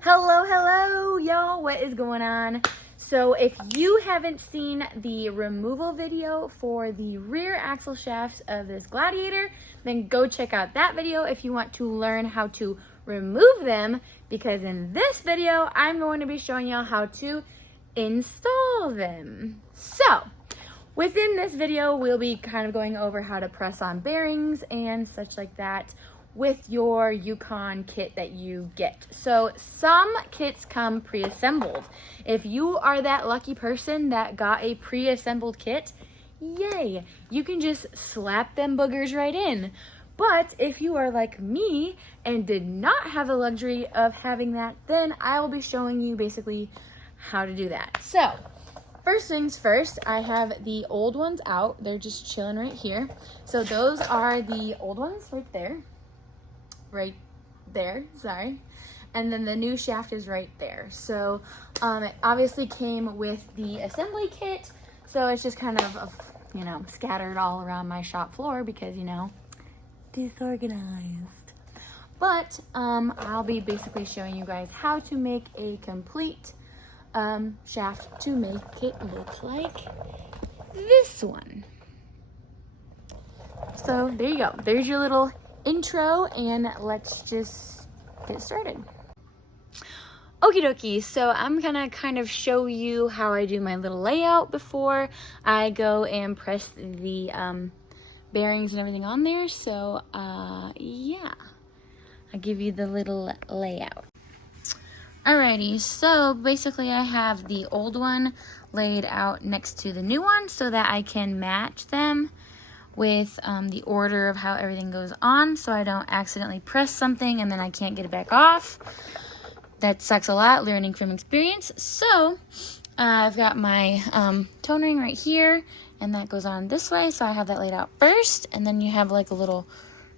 Hello, y'all. What is going on? So if you haven't seen the removal video for the rear axle shafts of this Gladiator, then go check out that video if you want to learn how to remove them, because in this video, I'm going to be showing y'all how to install them. So within this video, we'll be kind of going over how to press on bearings and such like that with your Yukon kit that you get. So some kits come pre-assembled. If you are that lucky person that got a pre-assembled kit, yay, you can just slap them boogers right in. But if you are like me and did not have the luxury of having that, then I will be showing you basically how to do that. So first things first, I have the old ones out. They're just chilling right here. So those are the old ones right there, sorry. And then the new shaft is right there. So it obviously came with the assembly kit. So it's just kind of, scattered all around my shop floor because, disorganized. But I'll be basically showing you guys how to make a complete shaft to make it look like this one. So there you go. There's your little intro, and let's just get started. Okie dokie, so I'm gonna kind of show you how I do my little layout before I go and press the bearings and everything on there. So yeah, I'll give you the little layout. Alrighty, so basically I have the old one laid out next to the new one so that I can match them with the order of how everything goes on, so I don't accidentally press something and then I can't get it back off. That sucks a lot, learning from experience. So I've got my tone ring right here, and that goes on this way, so I have that laid out first, and then you have like a little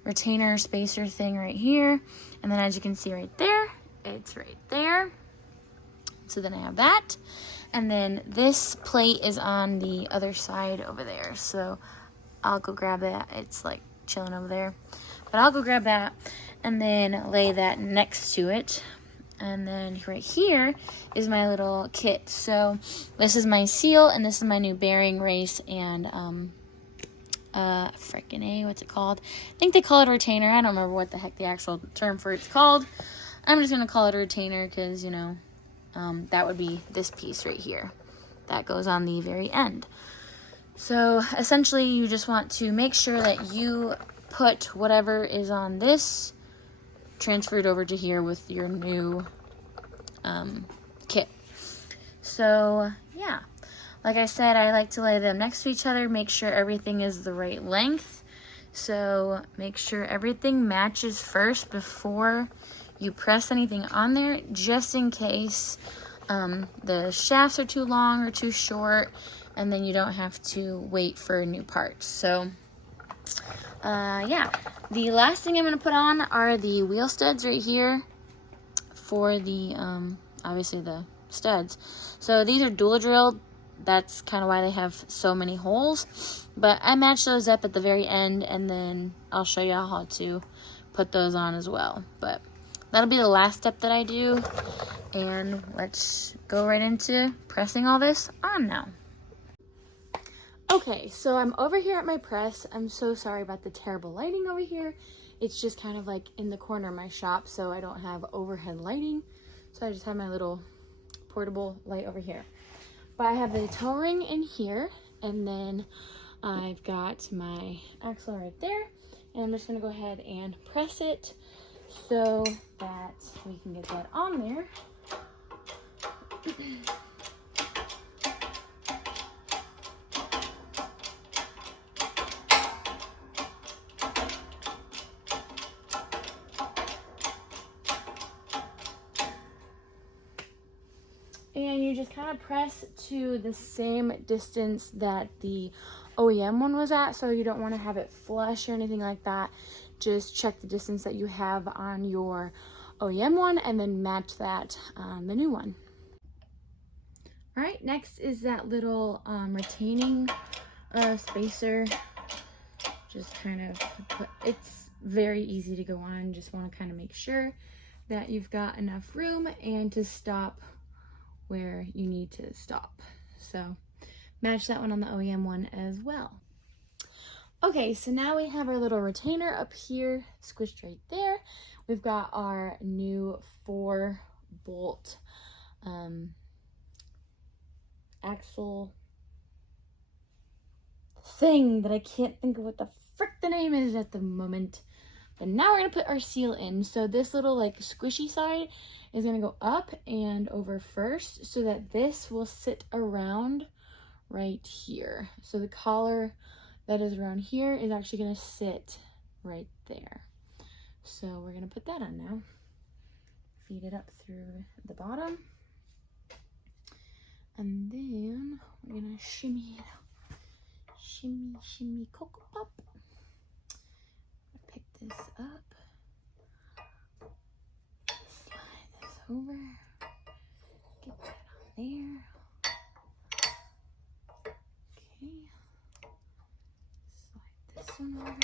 retainer spacer thing right here, and then as you can see right there, it's right there. So then I have that, and then this plate is on the other side over there, so I'll go grab that. It's like chilling over there, but I'll go grab that and then lay that next to it. And then right here is my little kit. So this is my seal, and this is my new bearing race and what's it called? I think they call it a retainer. I don't remember what the heck the actual term for it's called. I'm just gonna call it a retainer because that would be this piece right here that goes on the very end. So essentially you just want to make sure that you put whatever is on this transferred over to here with your new kit. So yeah, like I said, I like to lay them next to each other, make sure everything is the right length. So make sure everything matches first before you press anything on there, just in case the shafts are too long or too short, and then you don't have to wait for new parts. So yeah, the last thing I'm going to put on are the wheel studs right here for the obviously the studs. So these are dual drilled. That's kind of why they have so many holes, but I match those up at the very end, and then I'll show you how to put those on as well. But that'll be the last step that I do, and let's go right into pressing all this on now. Okay, so I'm over here at my press. I'm so sorry about the terrible lighting over here. It's just kind of like in the corner of my shop, so I don't have overhead lighting. So I just have my little portable light over here. But I have the toe ring in here, and then I've got my axle right there. And I'm just gonna go ahead and press it so that we can get that on there. And you just kind of press to the same distance that the OEM one was at, so you don't want to have it flush or anything like that. Just check the distance that you have on your OEM one and then match that on the new one. All right, next is that little retaining spacer. Just kind of it's very easy to go on. Just want to kind of make sure that you've got enough room and to stop where you need to stop. So match that one on the OEM one as well. Okay, so now we have our little retainer up here, squished right there. We've got our new 4-bolt axle thing that I can't think of what the frick the name is at the moment. But now we're gonna put our seal in. So this little like squishy side is gonna go up and over first so that this will sit around right here. So the collar that is around here is actually gonna sit right there. So we're gonna put that on now. Feed it up through the bottom. And then we're gonna shimmy it out. Shimmy, shimmy, Cocoa Pop. Pick this up. Slide this over. Get that on there. Okay. Slide this one over.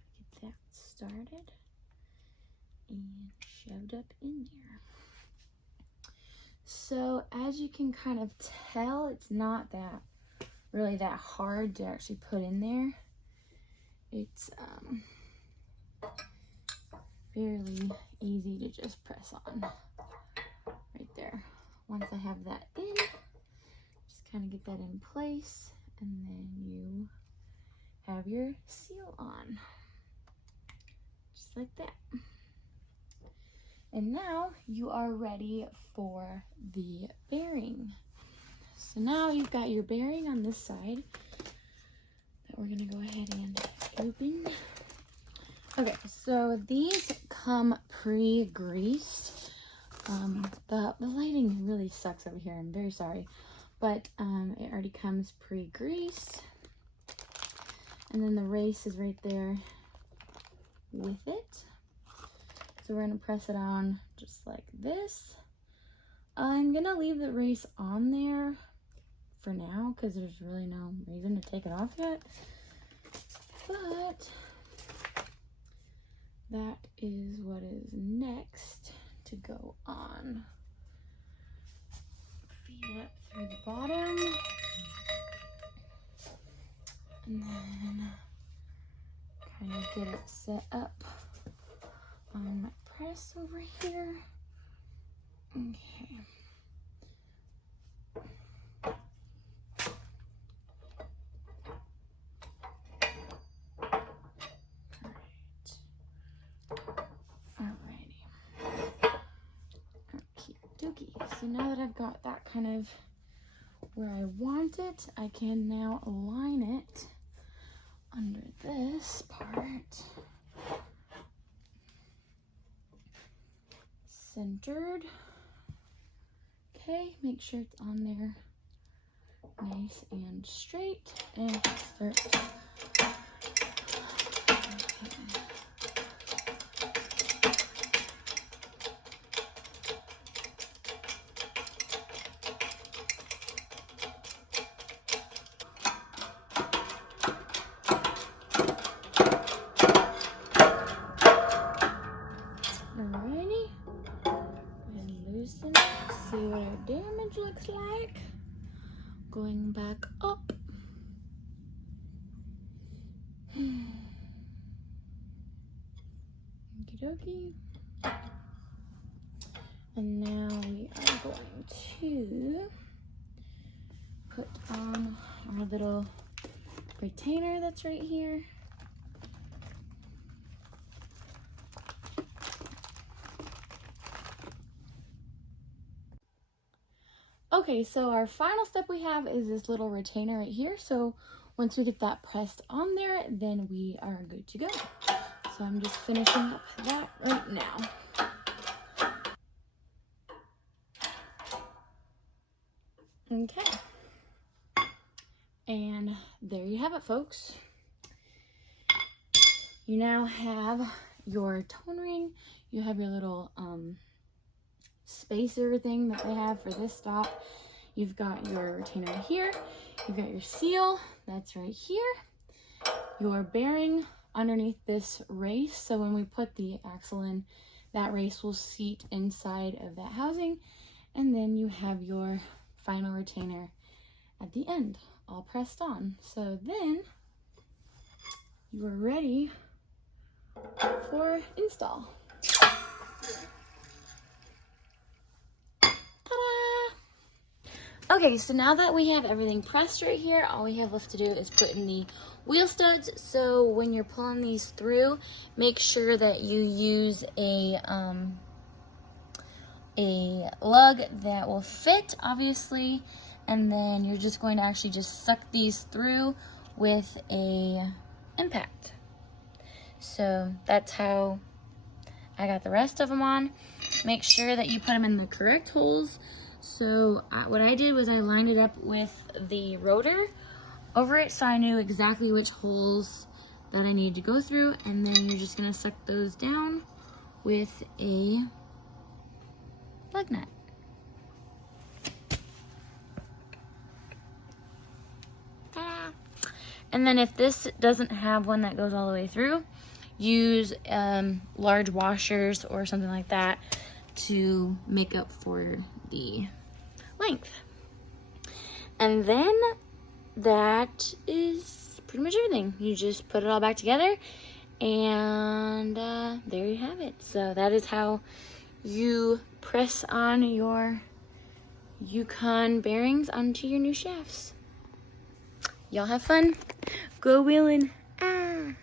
Get that started and shoved up in there. So as you can kind of tell, it's not that really that hard to actually put in there. It's fairly easy to just press on right there. Once I have that in, just kind of get that in place, and then you have your seal on, just like that. And now you are ready for the bearing. So now you've got your bearing on this side that we're gonna go ahead and open. Okay, so these come pre-greased. The lighting really sucks over here, I'm very sorry. But it already comes pre-greased. And then the race is right there with it. So we're gonna press it on just like this. I'm gonna leave the race on there for now because there's really no reason to take it off yet. But that is what is next to go on. Feed it up through the bottom. And then kind of get it set up on my press over here. Okay. So now that I've got that kind of where I want it, I can now align it under this part. Centered. Okay, make sure it's on there nice and straight, and start. Alrighty, and loosen it, see what our damage looks like. Going back up. Okie dokie. And now we are going to put on our little retainer that's right here. Okay, so our final step we have is this little retainer right here. So once we get that pressed on there, then we are good to go. So I'm just finishing up that right now. Okay. And there you have it, folks. You now have your tone ring. You have your little spacer thing that they have for this stop. You've got your retainer here. You've got your seal, that's right here. Your bearing underneath this race. So when we put the axle in, that race will seat inside of that housing. And then you have your final retainer at the end, all pressed on. So then you are ready for install. Okay, so now that we have everything pressed right here, all we have left to do is put in the wheel studs. So when you're pulling these through, make sure that you use a lug that will fit, obviously, and then you're just going to actually just suck these through with a impact. So that's how I got the rest of them on. Make sure that you put them in the correct holes. So what I did was I lined it up with the rotor over it, so I knew exactly which holes that I needed to go through, and then you're just gonna suck those down with a lug nut. Ta-da! And then if this doesn't have one that goes all the way through, use large washers or something like that to make up for the length. And then that is pretty much everything. You just put it all back together, and there you have it. So that is how you press on your Yukon bearings onto your new shafts. Y'all have fun. Go wheeling. Ah.